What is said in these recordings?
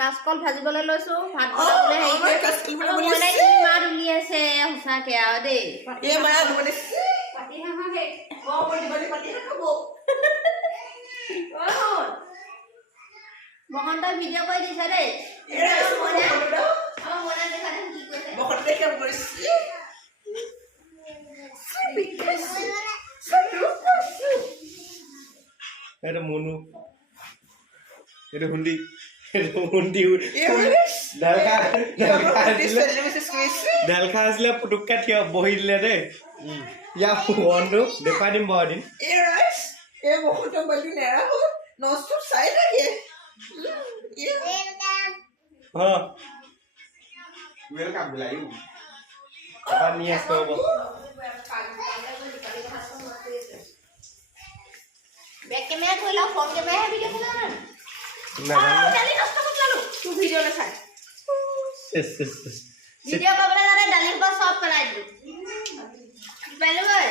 কাচকল ভাজিবলৈ লৈছো ভাত বনাবলৈ হেৰি কাচকল বনাবলৈ মাৰ উলিয়াইছে সঁচাকে আৰু দেই এই মাৰ বনাইছে পাতি হাঁহ হে অ বনি পাতি খাব বসন্ত ভিডিঅ' কৰি দিছে দেই বসন্ত কাম কৰিছে এটা মনু এটা হুন্ডি ডাল খা আছিলে পুটুককে থিয় বহি দিলে দেই ইয়াৰ সোৱনটো দেখুৱাই দিম বাৰু এদিন এই বসন্ত বলি নেৰাব নষ্ট চাই থাকে ৱেলকাম বুলাইও apa নি আছো হ'ব বেক কেমেৰা থৈ লও ফ্ৰণ্ট কেমেৰা ভিডিঅ' বনাও না ডালি নষ্ট কৰি লালো তু ভিডিঅ' লে চাই ভিডিঅ' কৰিবলৈ জানে ডালি পৰা সব পেলাই দিলো পেলাই গৈ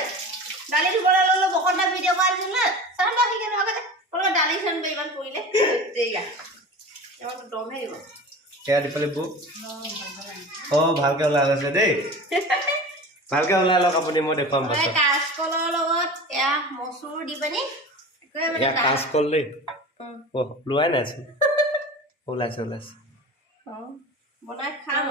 ডালি ধুবলৈ ললো বকন্তা ভিডিঅ' কৰি দিল না চাম বাকি কেনে আগতে কোন ডালি চান বেইমান কৰিলে দেইগা এবাৰ দমে দিব কেয়া দিপলে বু ও ভালকে ওলাই আছে দেই ভালকে ওলাই লওক আপুনি মই দেখুৱাম পাছত কাচকলৰ লগত এয়া মসুৰ দি পানি এয়া কাচকল দেই ও লোৱাই নাই আছে ওলাইছে বনাই খাম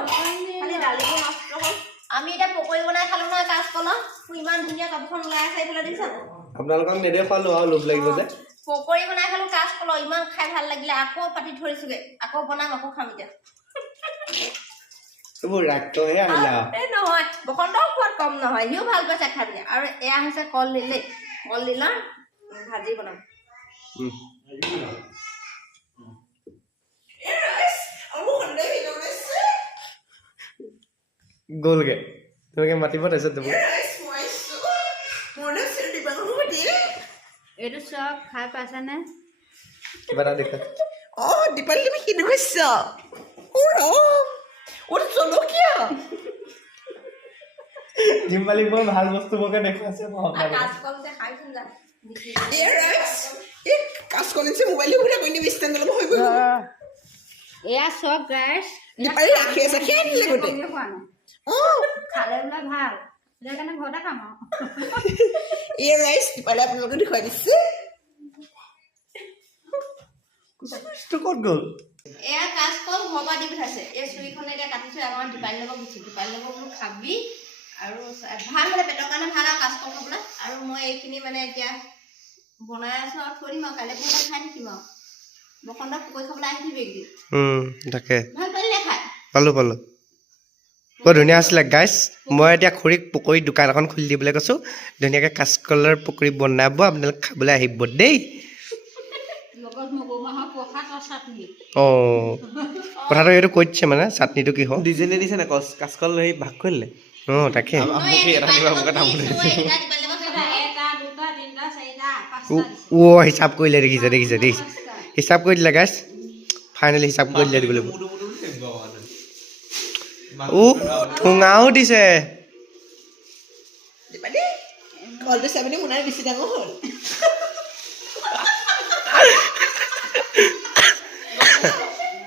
খালি ডালিটো নষ্ট হ'ল আমি এটা পকৰি বনাই খালো না কাচকলৰ ইমান ধুনীয়া কাপখন ওলাই আছে এইফালে দেখিছা আপোনালোকক নেদেখুৱালো আৰু লোভ লাগিব যে পকৰি বনাই খালো কাচকলৰ ইমান খাই ভাল লাগিলে আকৌ পাতি ধৰিছোগে আকৌ বনাম আকৌ খাম এতিয়া এইবোৰ ৰাগটোহে আনিলা এই নহয় বসন্ত খোৱাত কম নহয় সিও ভাল পাইছে খাই পিনে আৰু এয়া হৈছে কলডিলৰ ভাজি বনাম গ'লগে তোমাকে মাতিব তাৰপিছত তুমি এইটো চব খাই পাইছানে কিবা এটা দেখা অ দীপালি তুমি কি দেখছ ওর জলকীয়া ডিম্পালি বৰ ভাল বস্তু বকে দেখুৱাইছে কাচকল যে খাইছোন যা এ ৰাইস এ কাচকল যে মোবাইল উড়া কইনি বিস্তান দল হৈ গ'ল এয়া সব গাইস দীপালি ৰাখি আছে কি আনিলে গতে অ খালে বুলা ভাল যেখানে ঘৰতে খাম এ ৰাইস দীপালি আপোনালোকে দেখুৱাই দিছে কুছটো ক'ত গ'ল এয়া কাচকল ঘৰবা দি পঠাইছে এই চুইখনে এতিয়া কাটিছো আমাৰ দীপালি লব গুছি দীপালি লব বোলো খাবি আৰু ভাল মানে পেটৰ কাৰণে ভাল আৰু কাচকল খাবলৈ আৰু মই এইখিনি মানে এতিয়া বনাই আছো আৰু থৈ দিম আৰু কাইলৈ পুৰা খাই থাকিম আৰু বসন্ত পকৰি খাবলৈ আহি দিবি একদিন তাকে ভাল পালিনে খাই পালো বৰ ধুনীয়া আছিলে গাইছ মই এতিয়া খুৰীক পকৰি দোকান এখন খুলি দিবলৈ কৈছোঁ ধুনীয়াকৈ কাচকলৰ পকৰি বনাব আপোনালোক খাবলৈ আহিব দেই অঁ কথাটো এইটো কৈ দিছে মানে চাটনিটো কি হ'ল ডিজাইনে দিছে না কাচকল সেই ভাগ কৰিলে অঁ তাকে অ' হিচাপ কৰিলে দেখিছে হিচাপ কৰি দিলে গাইছ ফাইনেলি হিচাপ কৰি দিলে দিবলৈ ঠুঙাও দিছে দীপালি কলটো চাবনি মুনাৰ বেছি ডাঙৰ হ'ল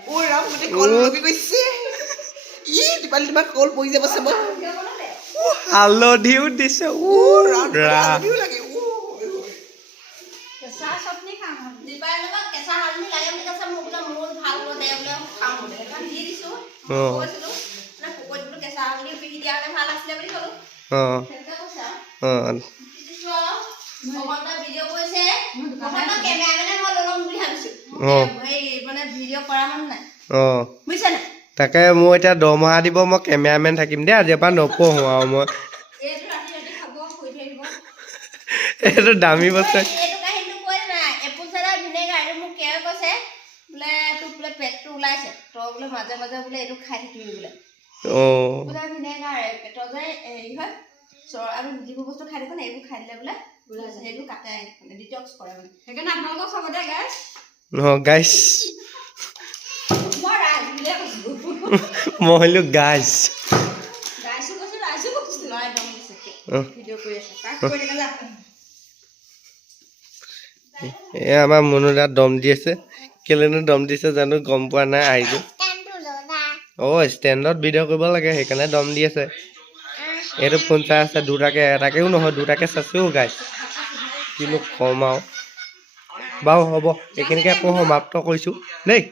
ও ৰাম মতে কল লবি গৈছে ই দীপালি তোমাক কল পৰি যাব চাব হালধিও দিছে হালধিও লাগে কেঁচা চটনি খাম দীপালি লগত কেঁচা হালধি লাগে বুলি কৈছে মোক বোলে মোৰ ভাল হ'ব দে বোলে খাম বোলে সেইকাৰণে দি দিছোঁ কৈছিলোঁ মানে পকৰিত বোলো কেঁচা হালধি পিহি দিয়া হ'লে ভাল আছিলে বুলি ক'লোঁ সেইটোকে কৈছে আৰু দিছোঁ আৰু বসন্ত ভিডিঅ' কৰিছে বসন্ত কেমেৰামেনে মই ল'ম বুলি ভাবিছোঁ এই মানে ভিডিঅ' কৰা মানুহ নাই বুজিছে নাই তাকে মোৰ এতিয়া দৰমহা দিব মই কেমেৰামেন থাকিম দেই আজিৰ পৰা নপঢ়োঁ আৰু মই এইটো ৰাতি খাব শুই থাকিব এইটো দামী বস্তু এইটো কাহিনীটো কৈ নাই এপল চাইডাৰ ভিনেগাৰ এইটো মোক কেয়াৰ কৈছে বোলে তোৰ বোলে পেটটো ওলাইছে তই বোলে মাজে মাজে বোলে এইটো খাই থাকিবি বোলে বোলে ভিনেগাৰ পেটৰ যে হেৰি হয় আমি যিবোৰ বস্তু খাই থাকোঁ এইবোৰ খাই দিলে বোলে সেইবোৰ কাটে মানে ডিটক্স কৰে মানে সেইকাৰণে আপোনালোকক খাব দে গাইছ গাইছ মই ৰাইজ বুলিয়ে কৈছোঁ মই হ'লো গাইছ ৰাইজো কৈছোঁ লৰাই দম দিছে ভিডিঅ' কৰি আছে তাক কৈ দেখা যা এয়া আমাৰ মনুদা দম দি আছে কেলেনো দম দিছে জানো গম পোৱা নাই আহিছো ষ্টেণ্ডত ভিডিঅ' কৰিব লাগে সেইকাৰণে দম দি আছে এইটো ফোন চাই আছে দুটাকে এটাকেও নহয় দুটাকে চাইছোঁ গাইছ কিনো কম আৰু বাৰু হ'ব এইখিনিকে আকৌ সমাপ্ত কৰিছোঁ দেই